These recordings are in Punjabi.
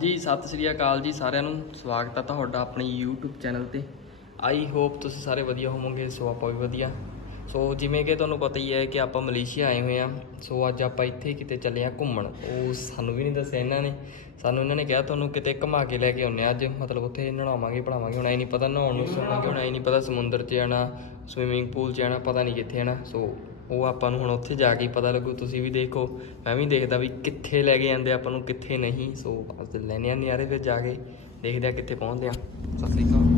ਜੀ, ਸਤਿ ਸ੍ਰੀ ਅਕਾਲ ਜੀ ਸਾਰਿਆਂ ਨੂੰ। ਸਵਾਗਤ ਹੈ ਤੁਹਾਡਾ ਆਪਣੇ YouTube ਚੈਨਲ ਤੇ। ਆਈ ਹੋਪ ਤੁਸੀਂ ਸਾਰੇ ਵਧੀਆ ਹੋਵੋਗੇ, ਸੋ ਆਪਾਂ ਵੀ ਵਧੀਆ। ਸੋ ਜਿਵੇਂ ਕਿ ਤੁਹਾਨੂੰ ਪਤਾ ਹੀ ਹੈ ਕਿ ਆਪਾਂ ਮਲੇਸ਼ੀਆ ਆਏ ਹੋਏ ਆ। ਸੋ ਅੱਜ ਆਪਾਂ ਇੱਥੇ ਕਿਤੇ ਚੱਲੇ ਆ ਘੁੰਮਣ। ਉਹ ਸਾਨੂੰ ਵੀ ਨਹੀਂ ਦੱਸਿਆ ਇਹਨਾਂ ਨੇ। ਸਾਨੂੰ ਇਹਨਾਂ ਨੇ ਕਿਹਾ ਤੁਹਾਨੂੰ ਕਿਤੇ ਘੁਮਾ ਕੇ ਲੈ ਕੇ ਆਉਂਦੇ ਆ ਅੱਜ। ਮਤਲਬ ਉੱਥੇ ਨਹਾਵਾਂਗੇ ਪੜਾਵਾਂਗੇ ਹੁਣ ਐ ਨਹੀਂ ਪਤਾ ਨਹਾਉਣ ਨੂੰ ਸੁਣਾਂਗੇ ਹੁਣ ਐ ਨਹੀਂ ਪਤਾ ਸਮੁੰਦਰ 'ਚ ਜਾਣਾ ਸਵਿਮਿੰਗ ਪੂਲ 'ਚ ਜਾਣਾ, ਪਤਾ ਨਹੀਂ ਕਿੱਥੇ ਜਾਣਾ। ਸੋ ਉਹ ਆਪਾਂ ਨੂੰ ਹੁਣ ਉੱਥੇ ਜਾ ਕੇ ਪਤਾ ਲੱਗੂ, ਤੁਸੀਂ ਵੀ ਦੇਖੋ। ਮੈਂ ਵੀ ਦੇਖਦਾ ਵੀ ਕਿੱਥੇ ਲੈ ਕੇ ਜਾਂਦੇ ਆਪਾਂ ਨੂੰ, ਕਿੱਥੇ ਨਹੀਂ। ਸੋ ਅੱਜ ਲੈਣੇ ਆ ਨਿਆਰੇ ਫਿਰ ਜਾ ਕੇ, ਦੇਖਦੇ ਆ ਕਿੱਥੇ ਪਹੁੰਚਦੇ ਆ ਸਤਿ ਸ੍ਰੀ ਅਕਾਲ।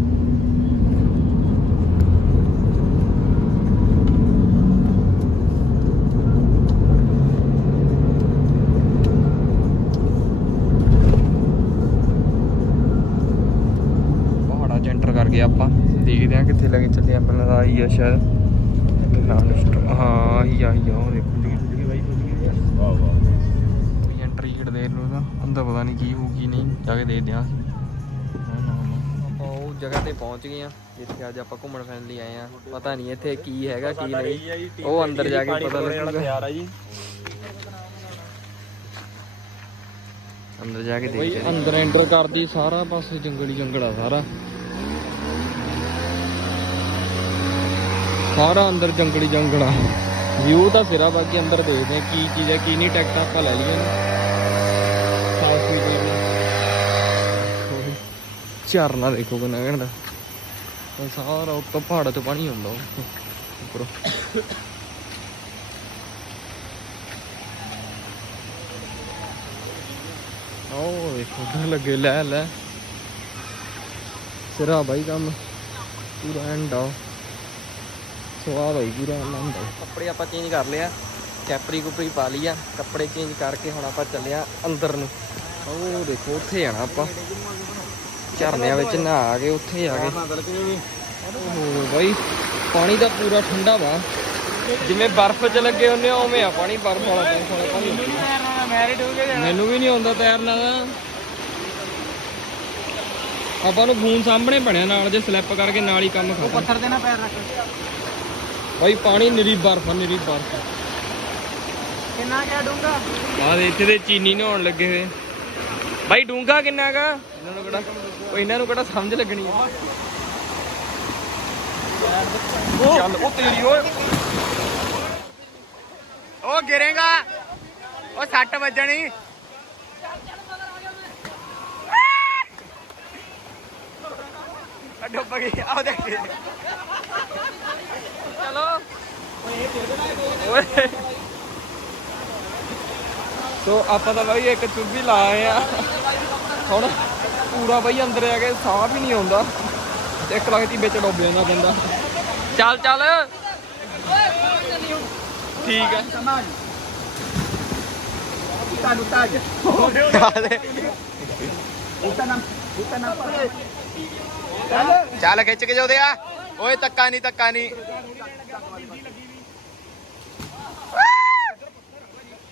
ਪਹਾੜਾ ਚ ਐਂਟਰ ਕਰ ਆਪਾਂ ਦੇਖਦੇ ਆ ਕਿੱਥੇ ਲੈ ਕੇ ਚੱਲੇ ਆ ਪਹਿਲਾਂ ਤਾਂ ਆਹੀ ਆ ਸ਼ਾਇਦ। ਗੇਟ ਦੇਖ ਲਓ ਤਾਂ ਅੰਦਰ ਪਤਾ ਨਹੀਂ ਕੀ ਹੋਊ ਕੀ ਨਹੀਂ ਜਾ ਕੇ ਦੇਖਦੇ ਆ ਆਪਾਂ ਉਹ ਜਗ੍ਹਾ ਤੇ ਪਹੁੰਚ ਗਏ ਆ ਜਿੱਥੇ ਅੱਜ ਆਪਾਂ ਘੁੰਮਣ ਫਿਰਨ ਲਈ ਆਏ ਆ ਪਤਾ ਨਹੀਂ ਇੱਥੇ ਕੀ ਹੈਗਾ ਕੀ ਨਹੀਂ। ਉਹ ਅੰਦਰ ਜਾ ਕੇ ਪਤਾ ਲੱਗੂਗਾ। ਅੰਦਰ ਜਾ ਕੇ ਦੇਖਦੇ ਆ ਅੰਦਰ ਐਂਟਰ ਕਰਦੀ ਸਾਰਾ ਪਾਸੇ ਜੰਗਲੀ ਜੰਗਲ ਆ ਸਾਰਾ। ਸਾਰਾ ਅੰਦਰ ਜੰਗਲੀ ਜੰਗਲ। ਆ ਵਿਊ ਤਾਂ ਸਿਰਾ ਬਾਕੀ ਅੰਦਰ ਦੇਖਦੇ ਆ ਕੀ ਚੀਜ਼ ਹੈ ਕੀ ਨਹੀਂ ਟਿਕਟ ਆਪਾਂ ਲੈ ਲਈਏ ਝਰਨਾ ਦੇਖੋ ਕਿੰਨਾ ਘੰਟਾ ਸਾਰਾ ਉੱਤੋਂ ਪਹਾੜਾਂ ਤੋਂ ਪਾਣੀ ਆਉਂਦਾ ਉੱਪਰੋਂ ਉਹ ਦੇਖੋ ਉਧਰ ਲੱਗੇ ਲੈ ਲੈ ਸਿਰਾ ਬਾਈ ਕੰਮ ਪੂਰਾ ਐਂਡ ਆ ਸੋ ਆ ਪੂਰਾ ਆਨੰਦ ਕੱਪੜੇ ਆਪਾਂ ਚੇਂਜ ਕਰ ਲਿਆ ਕੈਪਰੀ ਕੁਪਰੀ ਪਾ ਲਈ ਆ ਕੱਪੜੇ ਚੇਂਜ ਕਰਕੇ ਹੁਣ ਆਪਾਂ ਚੱਲਿਆ ਅੰਦਰ ਨੂੰ ਉਹ ਦੇਖੋ ਉੱਥੇ ਜਾਣਾ ਆਪਾਂ ਝਰਨਿਆਂ ਵਿੱਚ ਨਹਾ ਕੇ ਉੱਥੇ ਆ ਗਏ। ਓਹ ਬਾਈ ਪਾਣੀ ਦਾ ਪੂਰਾ ਠੰਡਾ ਵਾ। ਜਿਵੇਂ ਬਰਫ਼ 'ਚ ਲੱਗੇ ਹੁੰਦੇ ਆ ਉਵੇਂ ਆ ਪਾਣੀ ਬਰਫ਼ ਵਾਲਾ ਪਾਣੀ ਮੈਨੂੰ ਵੀ ਨਹੀਂ ਆਉਂਦਾ ਤੈਰਨਾ ਆਪਾਂ ਨੂੰ ਫੋਨ ਸਾਹਮਣੇ ਬਣਿਆ ਨਾਲ ਜੇ ਸਲਿੱਪ ਕਰਕੇ ਨਾਲ ਹੀ ਕੰਮ ਖਤਮ। ਪੱਥਰ ਦੇ ਨਾ ਪੈਰ ਰੱਖ। ਬਾਈ ਪਾਣੀ ਨਿਰੀ ਬਰਫ਼ ਆ, ਨਿਰੀ ਬਰਫ਼। ਕਿੰਨਾ ਕਿਆ ਡੂੰਗਾ ਦੇ ਇੱਥੇ ਦੇ ਚੀਨੀ ਨਹਾਉਣ ਲੱਗੇ ਹੋਏ। ਬਾਈ ਡੂੰਗਾ ਕਿੰਨਾ ਗਾ ਇਹਨਾਂ ਨੂੰ ਕਿਹੜਾ ਉਹ ਇਹਨਾਂ ਨੂੰ ਕਿਹੜਾ ਸਮਝ ਲੱਗਣੀ ਆ। ਚੱਲ ਉਹ ਤੇਰੀ ਓਏ। ਉਹ ਗਿਰੇਗਾ। ਉਹ ਸੱਟ ਵੱਜਣੀ। ਡੁੱਬ ਗਈ। ਆਹ ਦੇਖ। ਚਲੋ। ਓਏ। ਸੋ ਆਪਾਂ ਤਾਂ ਬਾਈ ਇੱਕ ਚੁੱਭੀ ਲਾ ਆਏ ਆ। ਹੁਣ ਪੂਰਾ ਬਾਈ ਅੰਦਰ ਆ ਕੇ ਸਾਹ ਵੀ ਨਹੀਂ ਆਉਂਦਾ। ਇੱਕ ਲੱਗਦੀ ਵਿੱਚ ਡੁੱਬ ਜਾਂਦਾ ਬੰਦਾ। ਚੱਲ ਚੱਲ। ਠੀਕ ਹੈ ਤੁਹਾਨੂੰ ਤਾਜ ਉਤਨਾ ਉਤਨਾ ਚੱਲ, ਖਿੱਚ ਕੇ ਜਾਉਦੇ ਆ। ਓਏ ਤੱਕਾ ਨਹੀਂ ਤੱਕਾ ਨਹੀਂ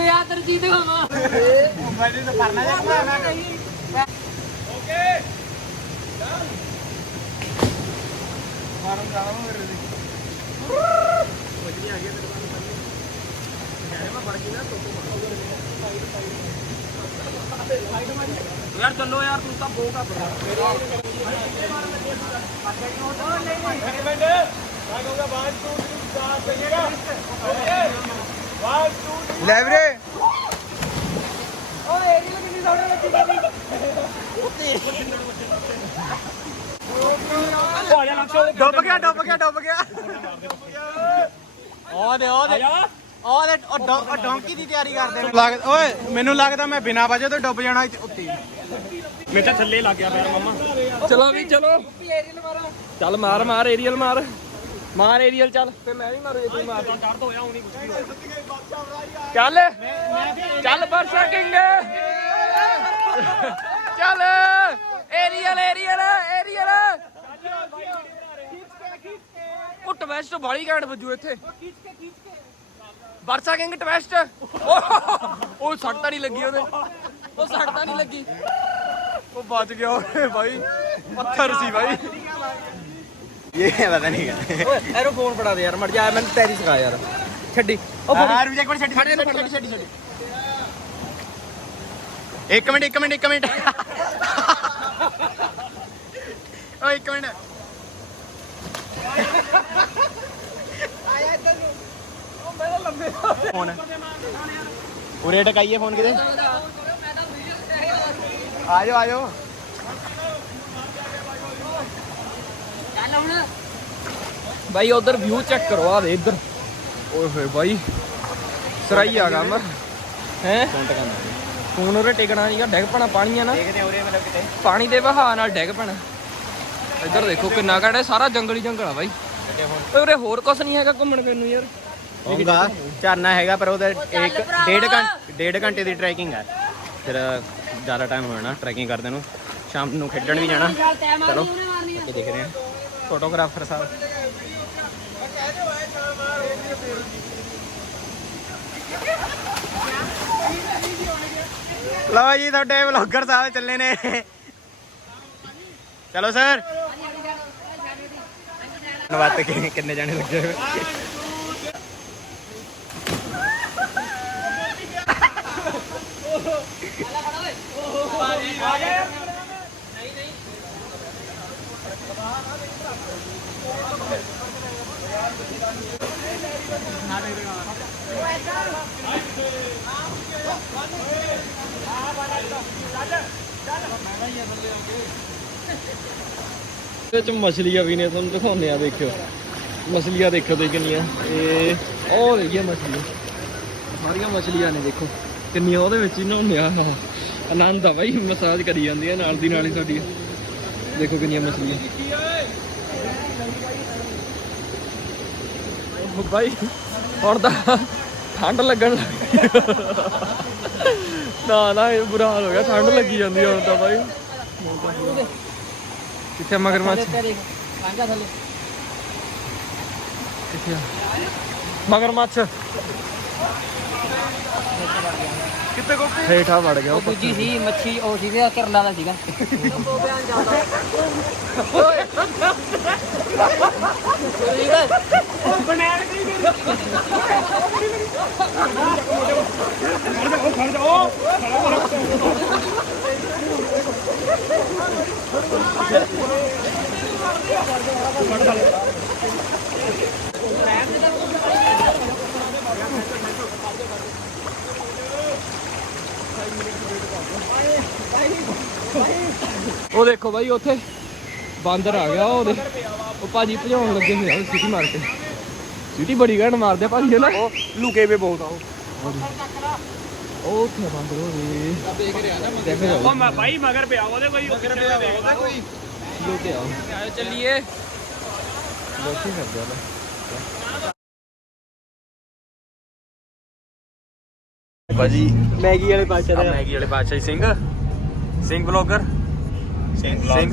ਯਾਰ ਦਰਜੀਤ ਹੋਣਾ ਮੈਨੂੰ ਤਾਂ ਪਰਨਾ ਜਾ ਘੁਮਾਣਾ ਮਾਰਨ ਜਾਣਾ ਮੇਰੇ ਦੀ ਵਜਨੀ ਆ ਗਿਆ ਤੇਰੇ ਬਾਰੇ ਮੈਂ ਫੜ ਕੇ ਨਾ ਟੋਕੋ ਯਾਰ ਚੱਲੋ ਯਾਰ ਤੂੰ ਤਾਂ ਬਹੁਤ ਆ ਇੱਕ ਮਿੰਟ ਮੈਂ ਕਹੂੰਗਾ 1 2 3 4 ਚੱਲੇਗਾ ਓਕੇ 1 2 ਲੈ ਵੀਰੇ। ਓਏ ਇਹਦੀ ਵੀ ਕਿੰਨੀ ਦੌੜੇ ਲੱਗੀ ਜਾਂਦੀ ਉਹ ਆ ਜਾ ਲਕਸ਼ੋ ਡੁੱਬ ਗਿਆ ਡੁੱਬ ਗਿਆ ਡੁੱਬ ਗਿਆ। ਉਹ ਦੇ ਉਹ ਦੇ। ਉਹ ਦੇ ਉਹ ਡੌ- ਉਹ ਡੌਂਕੀ ਦੀ ਤਿਆਰੀ ਕਰਦੇ ਨੇ। ਲੱਗ ਓਏ ਮੈਨੂੰ ਲੱਗਦਾ ਮੈਂ ਬਿਨਾ ਵਜੇ ਤੋਂ ਡੁੱਬ ਜਾਣਾ ਇੱਥੇ ਉੱਤੇ। ਮੇਰੇ ਤਾਂ ਥੱਲੇ ਲੱਗ ਗਿਆ ਮਾਮਾ। ਚਲੋ ਵੀ ਚਲੋ। ਚੱਲ ਮਾਰ ਮਾਰ ਏਰੀਅਲ ਮਾਰ ਮਾਰ ਏਰੀਅਲ ਚੱਲ। ਤੇ ਮੈਂ ਵੀ ਮਾਰੂ ਜੇ ਤੂੰ ਮਾਰ। ਦਰਦ ਹੋਇਆ ਹੁਣੀ ਕੁਝ ਚੱਲ। ਚੱਲ ਵਰਸ਼ਾ ਕਿੰਗ। ਚੱਲ। Aerial aerial aerial. ਉਹ ਟਵੈਸਟ ਬਾਲੀ ਘੈਂਟ ਵੱਜੂ ਇੱਥੇ। ਵਰਸ਼ਾ ਕਿੰਗ ਟਵੈਸਟ ਉਹ ਸੱਟ ਤਾਂ ਨਹੀਂ ਲੱਗੀ ਉਹਦੇ। ਉਹ ਸੱਟ ਤਾਂ ਨਹੀਂ ਲੱਗੀ। ਉਹ ਬਚ ਗਿਆ ਓਏ ਭਾਈ ਪੱਥਰ ਸੀ ਭਾਈ ਇਹ ਪਤਾ ਨਹੀਂ ਓਏ ਐਰੋ ਫੋਨ ਫੜਾ ਦੇ ਯਾਰ ਮੜ ਜਾ ਮੈਨੂੰ ਤੈਰੀ ਸਿਖਾ ਯਾਰ। ਛੱਡੀ। ਉਹ ਯਾਰ ਵੀ ਇੱਕ ਮਿੰਟ ਛੱਡ ਛੱਡ ਛੱਡ ਛੱਡ ਛੱਡ ਇੱਕ ਮਿੰਟ ਇੱਕ ਮਿੰਟ ਇੱਕ ਮਿੰਟ। ਓ ਇੱਕ ਮਿੰਟ। ਫੋਨ। ਉਰੇ ਟਕਾਈਏ ਫੋਨ ਕਿਤੇ। ਆਜੋ ਆਜੋ ਚੱਲ ਹੁਣ ਬਾਈ ਉਧਰ ਵਿਊ ਚੈੱਕ ਕਰੋ ਆ ਦੇ ਇੱਧਰ। ਓਏ ਹੋਏ ਬਾਈ ਸਰਾਈ ਆ ਗਾ ਮਰ ਹੈ? ਫੋਨ ਉਰੇ ਟਿਕਣਾ ਨਹੀਂਗਾ ਡਿੱਗ ਪਣਾ ਪਾਣੀ ਆ ਨਾ ਦੇਖਦੇ ਉਰੇ ਮਤਲਬ ਕਿਤੇ। ਪਾਣੀ ਦੇ ਵਹਾਅ ਨਾਲ ਡਿੱਗ ਪੈਣਾ। ਇੱਧਰ ਦੇਖੋ ਕਿੰਨਾ ਘੜਾ ਸਾਰਾ ਜੰਗਲ ਹੀ ਜੰਗਲ ਆ ਬਾਈ। ਓਏ ਉਰੇ ਹੋਰ ਕੁਛ ਨਹੀਂ ਹੈਗਾ ਘੁੰਮਣ ਫਿਰਨ ਨੂੰ ਯਾਰ। ਹੋਊਗਾ ਝਰਨਾ ਹੈਗਾ ਪਰ ਉਹਦਾ ਇੱਕ ਡੇਢ ਘੰਟੇ ਡੇਢ ਘੰਟੇ ਦੀ ਟਰੈਕਿੰਗ ਹੈ ਫਿਰ ਜ਼ਿਆਦਾ ਟਾਈਮ ਹੋ ਜਾਣਾ ਟਰੈਕਿੰਗ ਕਰਦੇ ਨੂੰ। ਸ਼ਾਮ ਨੂੰ ਖੇਡਣ ਵੀ ਜਾਣਾ। ਚੱਲ ਦੇਖ ਰਹੇ ਹਾਂ। ਫੋਟੋਗ੍ਰਾਫਰ ਸਾਹਿਬ। ਲਓ ਜੀ, ਤੁਹਾਡੇ ਵਲੌਗਰ ਸਾਹਿਬ ਚੱਲੇ ਨੇ। ਚਲੋ ਸਰ ਧੰਨਵਾਦ, ਕਿੰਨੇ ਜਾਣੇ ਲੱਗੇ ਹੋਏ? ਇਹਦੇ ਮਛਲੀਆਂ ਵੀ ਨੇ, ਤੁਹਾਨੂੰ ਦਿਖਾਉਂਦੇ ਆ, ਦੇਖਿਓ। ਮਛਲੀਆਂ ਦੇਖੋ ਤੇ ਕਿੰਨੀਆਂ। ਇਹ ਉਹ ਦੇਖੀਆਂ ਮਛਲੀਆਂ, ਸਾਰੀਆਂ ਮਛਲੀਆਂ ਨੇ, ਦੇਖੋ। ਕਿੰਨੀਆਂ ਉਹਦੇ ਵਿੱਚ ਹੀ ਨਹਾਉਂਦੇ ਆ। ਆਨੰਦ ਆ ਬਾਈ, ਮਸਾਜ ਕਰੀ ਜਾਂਦੀ ਆ ਨਾਲ ਦੀ ਨਾਲ ਹੀ ਸਾਡੀ ਦੇਖੋ ਕਿੰਨੀਆਂ ਮਛਲੀਆਂ। ਬਾਈ, ਹੁਣ ਤਾਂ ਠੰਡ ਲੱਗਣ ਲੱਗ ਗਈ। ਨਾ ਨਾ, ਇਹ ਬੁਰਾ ਹਾਲ ਹੋ ਗਿਆ, ਠੰਡ ਲੱਗੀ ਜਾਂਦੀ ਹੁਣ ਤਾਂ ਬਾਈ। ਕਿੱਥੇ ਮਗਰਮੱਛ ਦੇਖ ਲਾਂਗਾ ਥੱਲੇ ਕਿੱਥੇ ਆ ਮਗਰਮੱਛ ਕਿੱਥੇ ਕੋ ਹੇਠਾਂ ਵੜ ਗਿਆ ਉਹ ਦੂਜੀ ਸੀ ਮੱਛੀ ਉਹ ਸੀ ਤੇ ਕਰਲਾ ਦਾ ਸੀਗਾ ਉਹ ਖੜ ਜਾ ਉਹ ਉਹ ਦੇਖੋ ਬਾਈ ਉੱਥੇ ਬਾਂਦਰ ਆ ਗਿਆ ਉਹਦੇ। ਉਹ ਭਾਜੀ ਭਜਾਉਣ ਲੱਗੇ ਹੋਏ ਆ ਸਿਟੀ ਮਾਰ ਕੇ ਸਿਟੀ ਬੜੀ ਘੈਂਟ ਮਾਰਦੇ ਆ ਭਾਜੀ ਨਾ? ਉਹ ਲੁਕੇ ਵੇ ਬਹੁਤ ਆ ਉਹ। ਉਹ ਕੀ ਬੰਦ ਹੋ ਗਈ ਦੇਖ ਰਿਹਾ ਨਾ ਦੇਖ ਰਿਹਾ ਉਹ ਮੈਂ ਭਾਈ ਮਗਰ ਪਿਆ ਉਹਦੇ ਕੋਈ ਮਗਰ ਪਿਆ ਉਹਦਾ ਕੋਈ। ਲੋ ਕੇ ਆਓ ਚੱਲੀਏ ਲੋਕੀ ਕਰ ਦਿਆ ਭਾਜੀ। ਮੈਗੀ ਵਾਲੇ ਬਾਦਸ਼ਾਹ ਦਾ ਮੈਗੀ ਵਾਲੇ ਬਾਦਸ਼ਾਹ ਸਿੰਘ। ਸਿੰਘ ਬਲੌਗਰ। ਸਿੰਘ ਸਿੰਘ